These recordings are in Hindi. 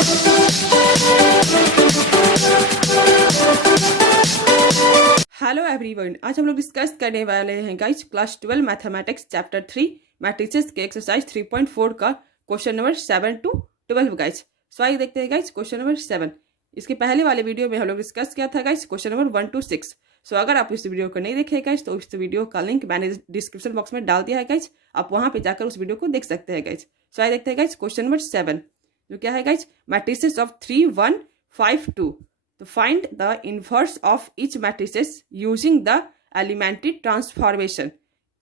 हेलो एवरीवन, आज हम लोग डिस्कस करने वाले हैं guys class 12 mathematics chapter 3 matrices के एक्सरसाइज 3.4 का क्वेश्चन नंबर 7 to 12 गाइस। सो आइए देखते हैं गाइस क्वेश्चन नंबर 7। इसके पहले वाले वीडियो में हम लोग डिस्कस किया था गाइस क्वेश्चन नंबर 1 to 6। सो अगर आप इस वीडियो को नहीं देखे गाइस तो इस वीडियो का लिंक मैंने डिस्क्रिप्शन बॉक्स में डाल दिया है गाइस, आप वहां पे जाकर उस वीडियो को देख सकते हैं गाइस। सो आइए देखते हैं गाइस क्वेश्चन नंबर 7 जो क्या है गाइस, मैट्रिसेस ऑफ 3 1 5 2। तो find the inverse of each matrices using the elementary transformation.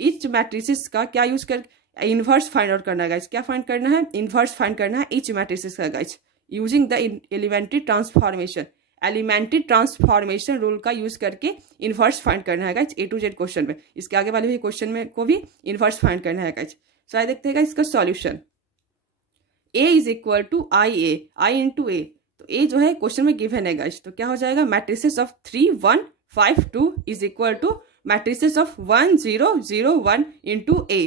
Each matrices का क्या यूज कर इनवर्स फाइंड आउट करना है गाइस। क्या फाइंड करना है? इनवर्स फाइंड करना है ईच मैट्रिसेस का guys using the elementary transformation. Elementary transformation rule का यूज करके इनवर्स फाइंड करना है guys A to Z question में। इसके आगे वाले भी क्वेश्चन में को भी इनवर्स फाइंड करना है गाइस। सो आइए देखते हैं इसका solution. A is equal to I into A. तो ए जो है क्वेश्चन में गिवन है गाइस, तो क्या हो जाएगा matrices of 3 1 5 2 is equal to matrices of 1 0 0 1 into A.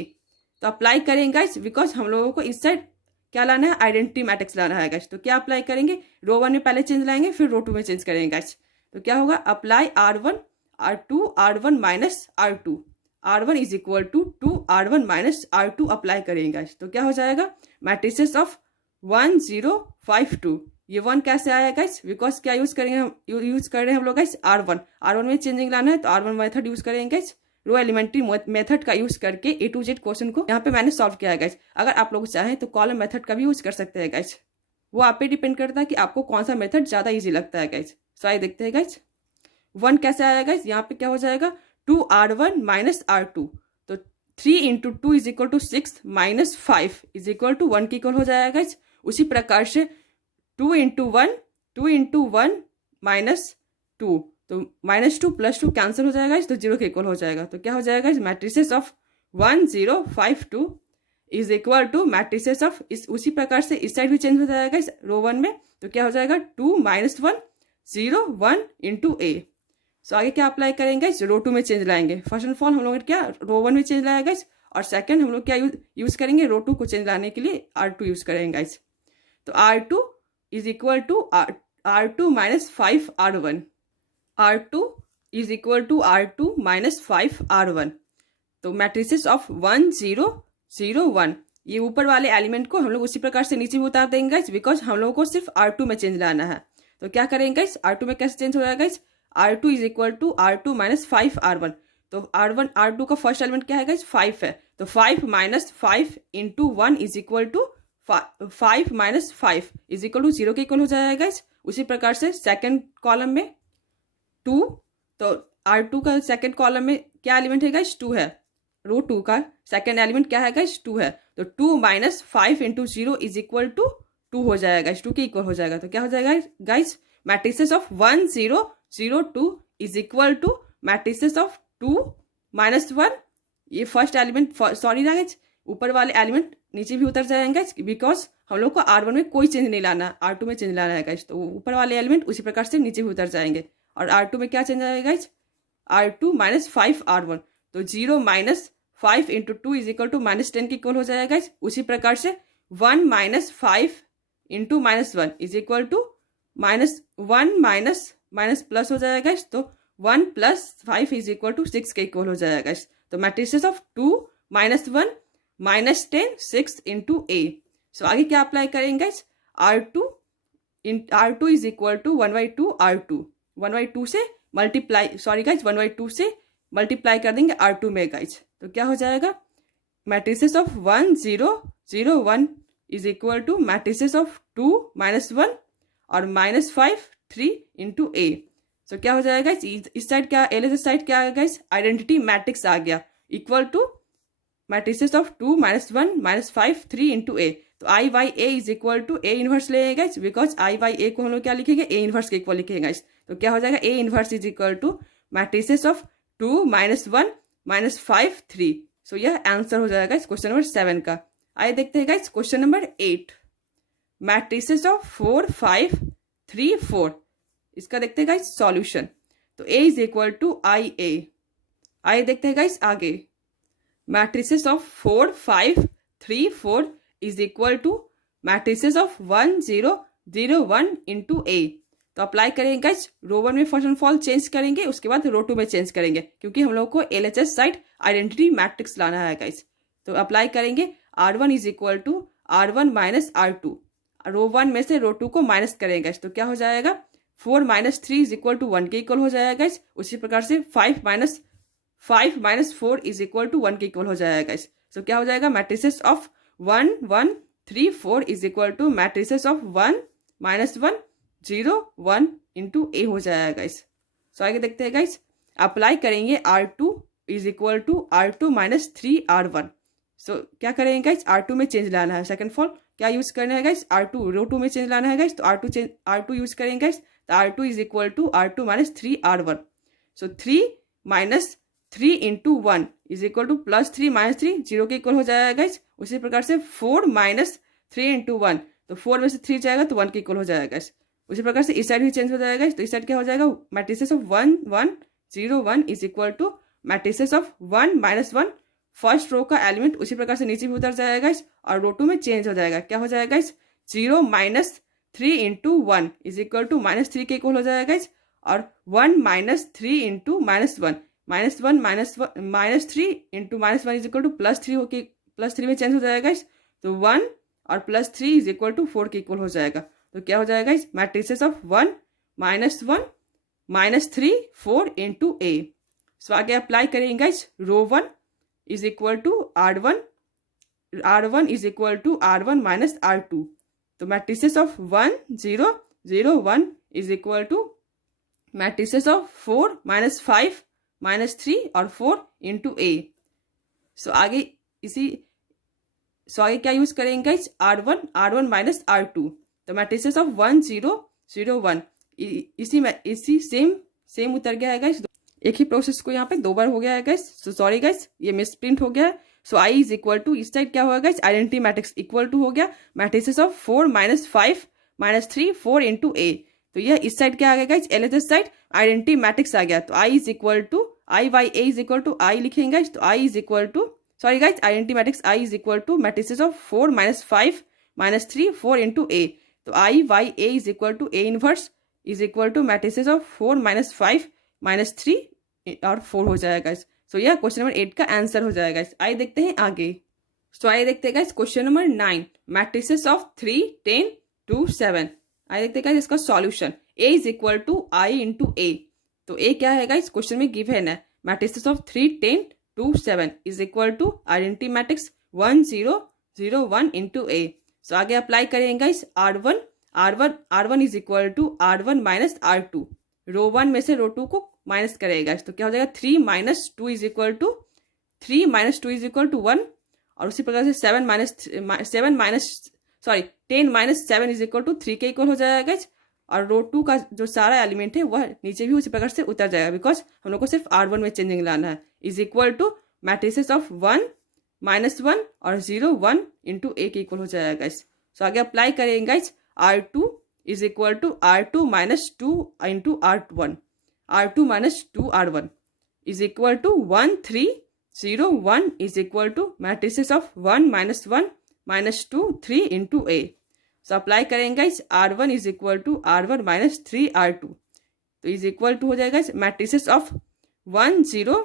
तो अप्लाई करेंगे गाइस, बिकॉज हम लोगों को इस साइड क्या लाना है, आइडेंटिटी मैट्रिक्स लाना है गाइस। तो क्या अप्लाई करेंगे, रो 1 में पहले चेंज लाएंगे फिर रो 2 में चेंज करेंगे गाइस। तो क्या होगा, apply R1 R2 R1 minus R2। R1 is equal to 2 R1 minus R2 apply करेंगे गाइस। तो क्या हो जाएगा मैट्रिसेस ऑफ 1 0 5 2। ये 1 कैसे आया गाइस, बिकॉज क्या यूज करेंगे हम, यूज कर रहे हैं हम लोग गाइस R1 में चेंजिंग लाना है तो R1 मेथड यूज करेंगे गाइस। रो एलिमेंट्री मेथड का यूज करके A to Z क्वेश्चन को यहाँ पे मैंने सॉल्व किया है गाइस। अगर आप लोग चाहें तो कॉलम मेथड का भी यूज कर सकते हैं गाइस, वो आप पे डिपेंड करता है कि आपको कौन सा मेथड ज्यादा इजी लगता है गाइस। सो आइए देखते हैं गाइस 1 कैसे आया गाइस। यहाँ पे क्या हो जाएगा 2 R1 माइनस R2। तो 3 into 2 is equal to 6 minus 5 is equal to 1 की इक्वल हो जाएगा गाइस। उसी प्रकार से 2 इंटू 1 माइनस 2, तो माइनस 2 प्लस 2 कैंसिल हो जाएगा तो 0 के इक्वल हो जाएगा। तो क्या हो जाएगा matrices of 1 0 5 2 is equal to matrices of उसी प्रकार से इस साइड भी चेंज हो जाएगा इस रो 1 में। तो क्या हो जाएगा 2 माइनस 1 0 1 इंटू ए। सो आगे क्या अप्लाई करेंगे, रो 2 में चेंज लाएंगे। फर्स्ट एंड ऑल हम लोग क्या रो 1 में चेंज लाएगा और सेकंड हम लोग क्या यूज करेंगे, रो 2 को चेंज लाने के लिए R2 यूज करेंगे। तो R2 is equal to R2 minus 5 R1। R2 is equal to R2 minus 5 R1। तो मैट्रिसेस ऑफ 1 0 0 1, ये ऊपर वाले एलिमेंट को हम लोग उसी प्रकार से नीचे भी उतार देंगे बिकॉज हम लोगों को सिर्फ R2 में चेंज लाना है। तो क्या करेंगे R2 में कैसे चेंज हो जाएगा, R2 is equal to R2 minus 5 R1। तो R2 का फर्स्ट एलिमेंट क्या है 5 है। तो 5 minus 5 into 1 is equal to 5 minus 5 is equal to 0 के इक्वल हो जाएगा। उसी प्रकार से सेकंड कॉलम में 2, तो R2 का सेकंड कॉलम में क्या एलिमेंट है 2 है। रो 2 का सेकंड एलिमेंट क्या है 2 है। तो 2 minus 5 into 0 is equal to 2 हो जाएगा, 2 के इक्वल हो जाएगा। तो क्या हो जाएगा guys matrices of 1 0 0 2 is equal to matrices of 2 minus 1। ये फर्स्ट एलिमेंट सॉरी ना गाइस, ऊपर वाले एलिमेंट नीचे भी उतर जाएंगे बिकॉज हम लोग को R1 में कोई चेंज नहीं लाना है, R2 में चेंज लाना है गाइस। तो ऊपर वाले एलिमेंट उसी प्रकार से नीचे भी उतर जाएंगे और R2 में क्या चेंज आएगा गाइस, R2 माइनस 5 R1। तो 0 minus 5 into 2 is equal to minus 10 के इक्वल हो जाएगा गाइस। उसी प्रकार से 1 minus 5 into minus 1 is equal to minus 1 minus plus हो जाएगा गाइस। तो 1 प्लस 5 इज इक्वल टू 6 के इक्वल हो जाएगा गाइस। तो matrices of 2 minus 1 minus 10 6 into A. So आगे क्या अप्लाई करेंगे R2 is equal to 1/2 R2। 1/2 से मल्टीप्लाई 1/2 से मल्टीप्लाई कर देंगे R2 में गाइस। तो क्या हो जाएगा matrices of 1 0 0 1 is equal to matrices of 2 minus 1 और माइनस 5 3 इंटू ए। सो क्या हो जाएगा इस साइड क्या एल साइड क्या आ गया आइडेंटिटी मैट्रिक्स आ गया equal to matrices of 2 minus 1 minus 5 3 into A. तो I by A is equal to A inverse लेंगे बिकॉज आई बाई ए को हम लोग क्या लिखेंगे, ए इनवर्स के इक्वल लिखेंगे। तो क्या हो जाएगा ए inverse is equal to matrices of 2 minus 1 minus 5 3। सो यह आंसर हो जाएगा इस क्वेश्चन नंबर 7 का। आइए देखते हैं guys question number 8, matrices of 4 5 3 4। इसका देखते हैं गाइस सॉल्यूशन। तो A is equal to I A. आइए देखते हैं गाइस आगे matrices of 4 5 3 4 is equal to matrices of 1 0 0 1 into A. तो अप्लाई करेंगे गाइज, रो 1 में फर्स्ट ऑफ ऑल चेंज करेंगे, उसके बाद रो 2 में चेंज करेंगे, क्योंकि हम लोग को LHS साइड आइडेंटिटी मैट्रिक्स लाना है गाइज। तो अप्लाई करेंगे R1 is equal to R1 minus R2, row 1 में से रो 2 को माइनस करेंगे गाइज। तो क्या हो जाएगा 4 माइनस 3 इज इक्वल टू 1 के इक्वल हो जाएगा गाइज। उसी प्रकार से 5 माइनस 4 इज इक्वल टू 1 के इक्वल हो जाएगा गाइज। तो क्या हो जाएगा matrices of 1 1 3 4 is equal to matrices of 1 minus 1 0 1 into A हो जाएगा गाइस। सो आगे देखते हैं गाइस, अप्लाई करेंगे R2 is equal to R2 minus 3R1। So क्या करेंगे गाइस, R2 में चेंज लाना है। सेकंड फॉल क्या यूज करना है गाइस, R2 रो 2 में चेंज लाना है गाइस। तो R2 यूज करेंगे गाइस। तो R2 is equal to R2 minus 3R1। So 3 minus 3 into 1 is equal to plus 3 minus 3 0 के इक्वल हो जाएगा गाइस। उसी प्रकार से 4 माइनस 3 इंटू 1, तो 4 में से 3 जाएगा तो 1 के इक्वल हो जाएगा गाइस। उसी प्रकार से इस साइड भी चेंज हो जाएगा। तो इस साइड क्या हो जाएगा matrices of 1 1 0 1 is equal to matrices of 1 minus 1, first row का एलिमेंट उसी प्रकार से नीचे भी उतर जाएगा गाइस, और रो 2 में चेंज हो जाएगा। क्या हो जाएगा guys 0 minus 3 into 1 is equal to minus 3 के इक्वल हो जाएगा गाइस, और 1 minus 3 into minus 1 minus 3 into minus 1 is equal to plus 3 होके प्लस 3 में चेंज हो जाएगा गाइस। तो 1 और प्लस 3 इज इक्वल टू 4 के इक्वल हो जाएगा। तो क्या हो जाएगा इस matrices of 1 minus 3 4 into A. So आगे अप्लाई करेंगे guys, row 1 is equal to R1 is equal to R1 minus R2। तो matrices of 1 0 0 1 is equal to matrices of 4 minus 5 minus 3 और 4 इंटू ए। सो आगे क्या यूज करेंगे गाइस, R1 माइनस R2। तो मैट्रिसेस ऑफ 1 0 0 1 इसी सेम उतर गया है गाइस। एक ही प्रोसेस को यहाँ पे 2 बार हो गया है गाइस। सो सॉरी गाइस, ये मिस प्रिंट हो गया है। So I is equal to इस साइड क्या होगा guys, identity matrix equal to हो गया matrices of 4 minus 5 minus 3 4 into A. तो यह इस साइड क्या आ गया guys, LHS side identity matrix आ गया। तो I is equal to I by A is equal to I लिखेंगे गाइस। तो I is equal to sorry guys, identity matrix I is equal to matrices of 4 minus 5 minus 3 4 into A. तो I by A is equal to A inverse is equal to matrices of 4 minus 5 minus 3 और 4 हो जाएगा गाइस। सो यह क्वेश्चन नंबर 8 का आंसर हो जाएगा गाइस। आइए देखते हैं आगे। सो आइए देखते हैं guys question number 9, matrices of 3 10 2 7। आइए देखते हैं गाइस इसका solution. A is equal to I into A. तो A क्या है गाइस, क्वेश्चन में गिवन है matrices of 3 10 2 7 is equal to identity matrix 1 0 0 1 into A. So आगे अप्लाई करेंगे guys, R1 is equal to R1 minus R2, row 1 में से रो 2 को माइनस करेगा। तो क्या हो जाएगा 3 माइनस 2 इज इक्वल टू 1, और उसी प्रकार से 10 माइनस 7 इज इक्वल टू 3 के इक्वल हो जाएगा गाइस। और रो 2 का जो सारा एलिमेंट है वह नीचे भी उसी प्रकार से उतर जाएगा, बिकॉज हम लोग को सिर्फ R1 में चेंजिंग लाना है। Is equal to matrices of 1 minus 1 और 0 1 इंटू ए के इक्वल हो जाएगा गाइस। सो आगे अप्लाई करेंगे guys, R2 is equal to R2 minus 2 into R2 minus 2R1 is equal to 1 3 0 1 is equal to matrices of 1 minus 1 minus 2 3 into A. So apply करेंगे guys, R1 is equal to R1 minus 3R2। तो इज इक्वल टू हो जाएगा मैट्रिसेस ऑफ 1 0,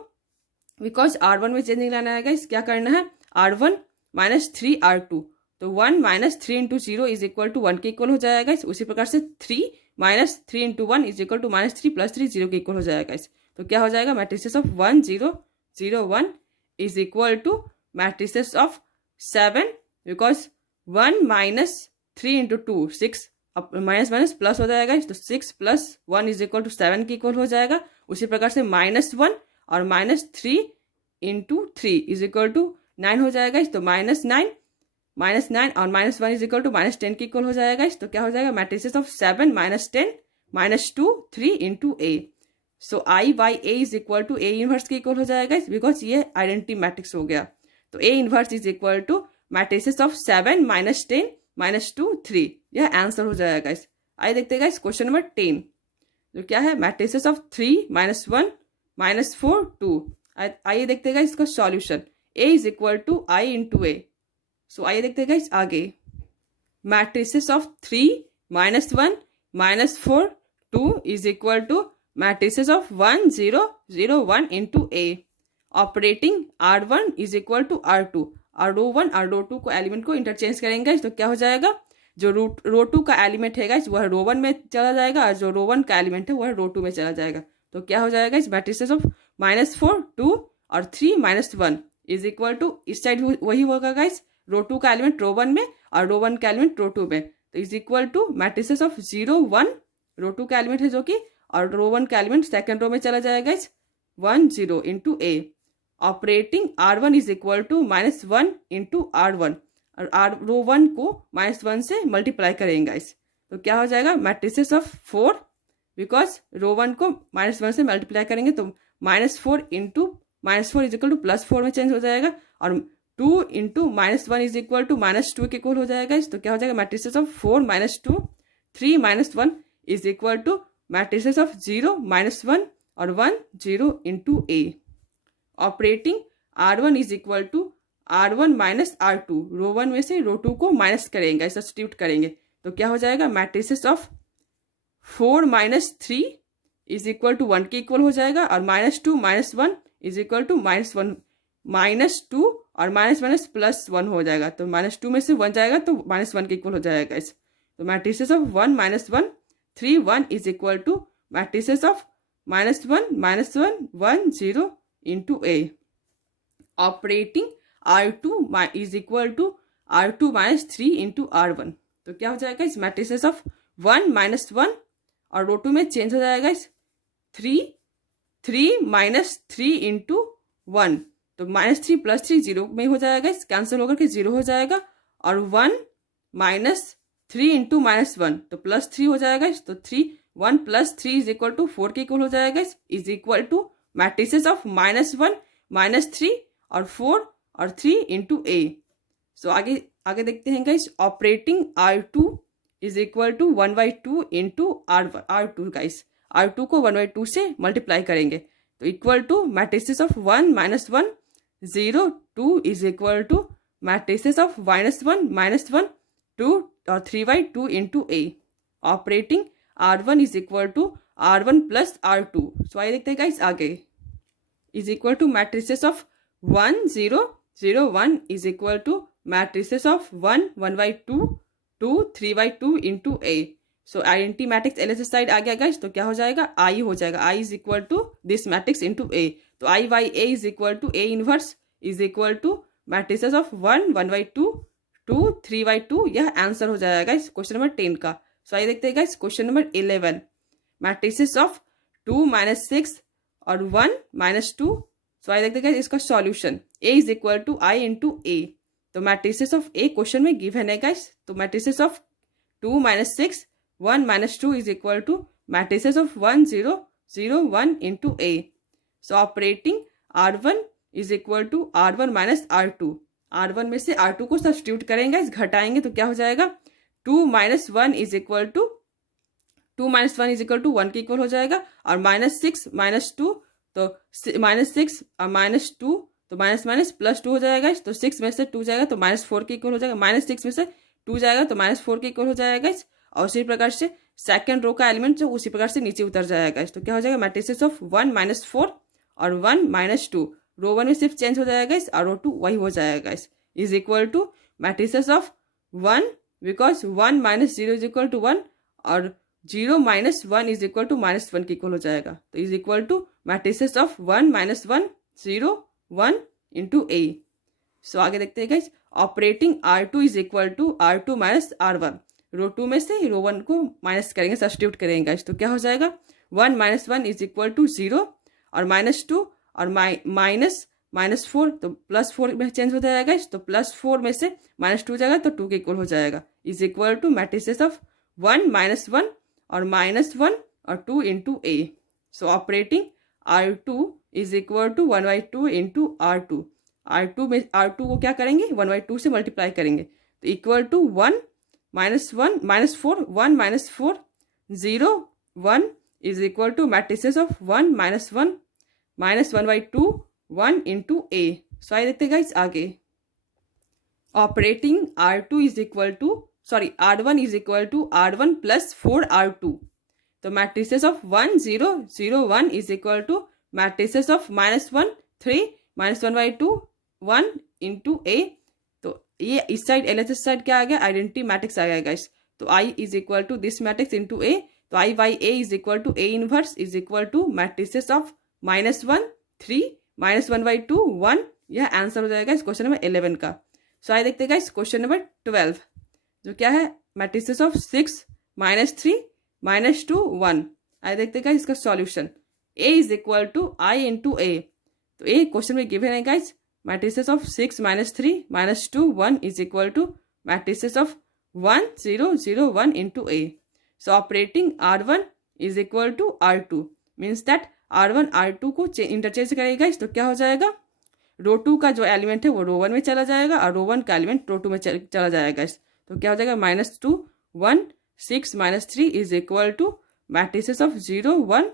बिकॉज R1 में चेंजिंग लाना है गाइस। क्या करना है, R1 माइनस 3R2। तो 1 minus 3 into 0 is equal to 1 के इक्वल हो जाएगा गाइस। उसी प्रकार से 3 minus 3 into 1 is equal to minus 3 plus 3 0 के इक्वल हो जाएगा गाइस। तो क्या हो जाएगा matrices of 1 0 0 1 is equal to matrices of 7, because 1 minus 3 into 2 6, minus minus plus हो जाएगा। तो 6 प्लस 1 इज इक्वल टू 7 के इक्वल हो जाएगा। उसी प्रकार से माइनस 1 और minus 3 into 3 is equal to 9 हो जाएगा। तो माइनस 9 और minus 1 is equal to minus 10 के इक्वल हो जाएगा। तो क्या हो जाएगा matrices of 7 minus 10 minus 2 3 into A. So I by A is equal to A inverse के इक्वल हो जाएगा, बिकॉज ये आइडेंटिटी मैट्रिक्स हो गया। तो A inverse is equal to matrices of 7 minus 10 minus 2 3, यह आंसर हो जाएगा। आइए देखते हैं क्वेश्चन नंबर 10, जो क्या है मैट्रिसेस ऑफ 3 माइनस 1 माइनस 4 2। आइए देखते हैं इसका solution. A is equal to I into A. So आइए देखते हैं आगे, matrices of 3 -1 -4 2 is equal to matrices of 1 0 0 1 into A. Operating R1 is equal to R2. और रो 1 और रो 2 को एलिमेंट को इंटरचेंज करेंगे तो क्या हो जाएगा, जो रो 2 का एलिमेंट है गाइस वह रो 1 में चला जाएगा और जो रो 1 का एलिमेंट है वह रो 2 में चला जाएगा। तो क्या हो जाएगा इस मैट्रिसेस ऑफ -4 2 और 3 -1 इज इक्वल टू, इस साइड वही होगा गाइस, रो 2 का एलिमेंट रो 1 में और रो 1 का एलिमेंट रो 2 में, तो is equal to matrices of 0 1 रो 2 का एलिमेंट है जो कि, और रो 1 का एलिमेंट सेकंड रो में चला जाएगा इस 1 0 into A. Operating R1 is equal to -1 into R1 और रो 1 को -1 से मल्टीप्लाई करेंगे इस, तो क्या हो जाएगा मैट्रिसेस ऑफ 4, बिकॉज रो 1 को -1 से मल्टीप्लाई करेंगे तो -4 इंटू -4 इज इक्वल टू +4 में चेंज हो जाएगा और 2 इंटू -1 इज इक्वल टू -2 के इक्वल हो जाएगा इस, तो क्या हो जाएगा matrices of 4 -2 3 -1 is equal to matrices of 0 -1 और 1 0 into A. Operating R1 is equal to R1 minus R2, row 1 में से रो 2 को माइनस करेंगे, सब्स्टिट्यूट करेंगे तो क्या हो जाएगा matrices of 4 -3 is equal to 1 के इक्वल हो जाएगा और -2 -1 इज इक्वल टू -1 -2 और -1 हो जाएगा, तो -2 में से 1 जाएगा तो -1 के इक्वल हो जाएगा इस, तो matrices of 1 -1 3 1 is equal to matrices of -1 -1 1 0 into A. Operating R2 is equal to R2 -3 into R1, तो क्या हो जाएगा इस मैट्रिसेस ऑफ 1 -1 और रो 2 में चेंज हो जाएगा इस 3 -3 इंटू 1, तो -3 + 3 0 में हो जाएगा, इस कैंसिल होकर के 0 हो जाएगा और 1 -3 इंटू -1 तो +3 हो जाएगा इस, तो 1 + 3 इज इक्वल टू 4 के इक्वल हो जाएगा is equal to matrices of -1 -3 और 4 और 3 इंटू ए। सो आगे देखते हैं guys, operating R2 is equal to 1/2 into R2 guys, R2 को 1/2 से मल्टीप्लाई करेंगे तो equal to matrices of 1 -1 0 2 is equal to matrices of -1 -1 2 और 3/2 into A. Operating R1 is equal to R1 + R2, so आइए देखते हैं गाइस आगे, is equal to matrices of 1 0 0 1 is equal to matrices of 1 1/2 2 3/2 into A. So identity matrix LHS side आ गया गाइस, तो क्या हो जाएगा आई हो जाएगा, I is equal to this matrix into A, तो I/A is equal to A inverse is equal to matrices of 1 1/2 2 3/2, यह आंसर हो जाएगा इस क्वेश्चन नंबर 10 का। सो आइए देखते हैं guys question number 11, matrices of 2 -6 और 1 -2, सो आइए देखते हैं गाइस इसका solution, A is equal to I into A, तो मैट्रिसेस ऑफ A क्वेश्चन में गिवन है गाइस, तो matrices of 2 -6 1 -2 is equal to matrices of 1 0 0 1 into A। So operating R1 is equal to R1 minus R2, R1 में से R2 को सब्स्टिट्यूट करेंगे, इस घटाएंगे तो क्या हो जाएगा 2 - 1 is equal to 2 - 1 is equal to 1 के इक्वल हो जाएगा और -6 -2 तो -6 और -2 तो माइनस +2 हो जाएगा, तो 6 में से 2 जाएगा तो -4 के इक्वल हो जाएगा, -6 में से 2 जाएगा तो -4 के इक्वल हो जाएगा और उसी प्रकार से सेकंड रो का एलिमेंट जो उसी प्रकार से नीचे उतर जाएगा, तो क्या हो जाएगा मैट्रिसेस ऑफ 1 -4 और 1 -2, रो 1 में सिर्फ चेंज हो जाएगा और रो 2 वही हो जाएगा is equal to matrices of 1 because 1 - 0 is equal to 1 और 0 - 1 इज इक्वल टू -1 के इक्वल हो जाएगा, तो is equal to matrices of 1 - 1 0 1 into A. So आगे देखते हैं guys, operating R2 is equal to R2 minus R1, row 2 में से रो 1 को माइनस करेंगे, सब्स्टिट्यूट करेंगे गाइस, तो क्या हो जाएगा 1 - 1 इज इक्वल टू 0 और -2 और -4 तो +4 में चेंज हो जाएगा, तो +4 में से -2 जाएगा तो 2 के इक्वल हो जाएगा is equal to matrices of 1 - 1 और -1 और 2 into A. So operating R2 is equal to 1/2 into R2, R2 को क्या करेंगे 1/2 से मल्टीप्लाई करेंगे तो equal to 1 - 1 -4 1 -4 0 1 is equal to matrices of 1 - 1 -1/2 1 into A. So आइए देखते हैं गाइस आगे, operating R2 is equal to sorry R1 is equal to R1 plus 4R2। तो matrices of 1 0 0 1 is equal to matrices of -1 3 -1/2 1 into A. तो ये इस साइड LHS साइड क्या आ गया, आइडेंटिटी मैट्रिक्स आ गया गाइस। तो I is equal to this matrix into A. तो I by A is equal to A inverse is equal to matrices of -1 3 -1/2 1। यह आंसर हो जाएगा इस क्वेश्चन नंबर 11 का। सो आइए देखते हैं गाइस क्वेश्चन नंबर 12 जो क्या है, मैट्रिसेस ऑफ 6 -3 -2 1। आइए देखते हैं गाइस इसका solution. A is equal to I into A. तो ए क्वेश्चन में गिवन है guys matrices of 6 -3 -2 1 is equal to matrices of 1 0 0 1 into A. So operating R1 is equal to R2 means that R1 R2 को इंटरचेंज करेगा गाइस। तो क्या हो जाएगा, रो 2 का जो एलिमेंट है वो रो 1 में चला जाएगा और रो 1 का एलिमेंट रो 2 में चला जाएगा गाइस। तो क्या हो जाएगा -2 1 6 -3 is equal to matrices of 0 1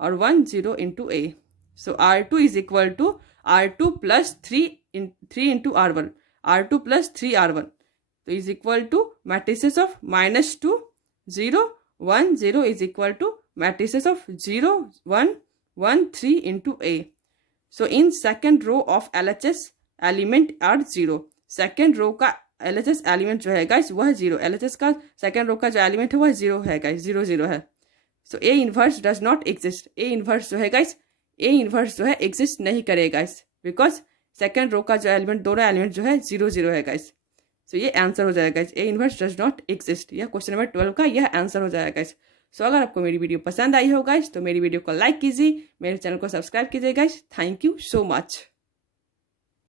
और 1 0 into A. So R2 is equal to R2 plus 3 into R1 R2 plus 3 R1। तो is equal to matrices of -2 0 1 0 is equal to matrices of 0 1 1 3 into A. So in second row of LHS element are 0। Second row का LHS एलिमेंट जो है गाइस वह 0। LHS का सेकेंड रो का जो एलिमेंट है वह 0 है गाइस, 0 0 है। So A inverse does not exist. A inverse जो है गाइस, ए इनवर्स जो है एग्जिस्ट नहीं करेगा गाइस, बिकॉज सेकेंड रो का जो एलिमेंट दोनों एलिमेंट जो है 0 0 है गाइस। सो ये आंसर हो जाएगा guys, A inverse does not exist. यह क्वेश्चन नंबर 12 का यह आंसर हो जाएगा गाइस। सो अगर आपको मेरी वीडियो पसंद आई हो गाइस तो मेरी वीडियो को लाइक कीजिए, मेरे चैनल को सब्सक्राइब कीजिए guys. Thank you so much.